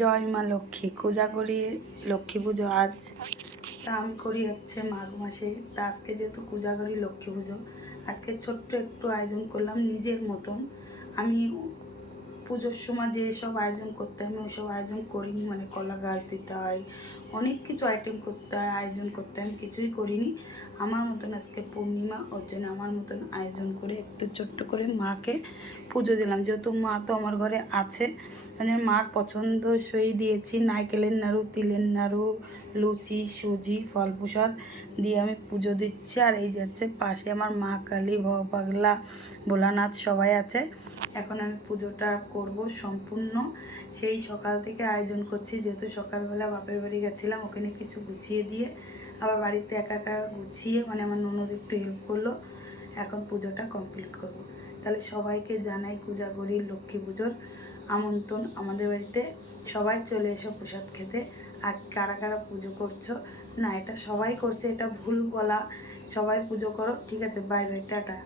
জয় মা লক্ষ্মী। কোজাগরি লক্ষ্মী পুজো আজ। তা আমি করি হচ্ছে মাঘ মাসে। তা আজকে যেহেতু কোজাগরি লক্ষ্মী পুজো, আজকে ছোট্ট একটু আয়োজন করলাম নিজের মতন। আমি পুজোর সময় যেসব আয়োজন করতে হয় আমি ওসব আয়োজন করিনি, মানে কলা গাছ দিতে হয়, অনেক কিছু আইটেম করতে হয়, আয়োজন করতে হয়, আমি কিছুই করিনি। আমার মতন আজকে পূর্ণিমা, ওর জন্য আমার মতন আয়োজন করে একটু ছোট্ট করে মাকে পুজো দিলাম। যেহেতু মা তো আমার ঘরে আছে, মানে মার পছন্দসই দিয়েছি নারকেলের নাড়ু, তিলের নাড়ু, লুচি, সুজি, ফল প্রসাদ দিয়ে আমি পুজো দিচ্ছি। আর এই যে হচ্ছে পাশে আমার মা কালী, ভব পাগলা, ভোলানাথ সবাই আছে। এখন আমি পুজোটা করব সম্পূর্ণ। সেই সকাল থেকে আয়োজন করছি, যেহেতু সকালবেলা বাপের বাড়ি গেছিলাম, ওখানে কিছু গুছিয়ে দিয়ে আবার বাড়িতে একা একা গুছিয়ে, মানে আমার ননদ একটু হেল্প করলো। এখন পুজোটা কমপ্লিট করব। তাহলে সবাইকে জানাই কোজাগরি লক্ষ্মী পুজোর আমন্ত্রণ। আমাদের বাড়িতে সবাই চলে এসো প্রসাদ খেতে। আর কারা কারা পুজো করছো, না এটা সবাই করছে, এটা ভুল বলা। সবাই পুজো করো, ঠিক আছে? Bye bye, tata.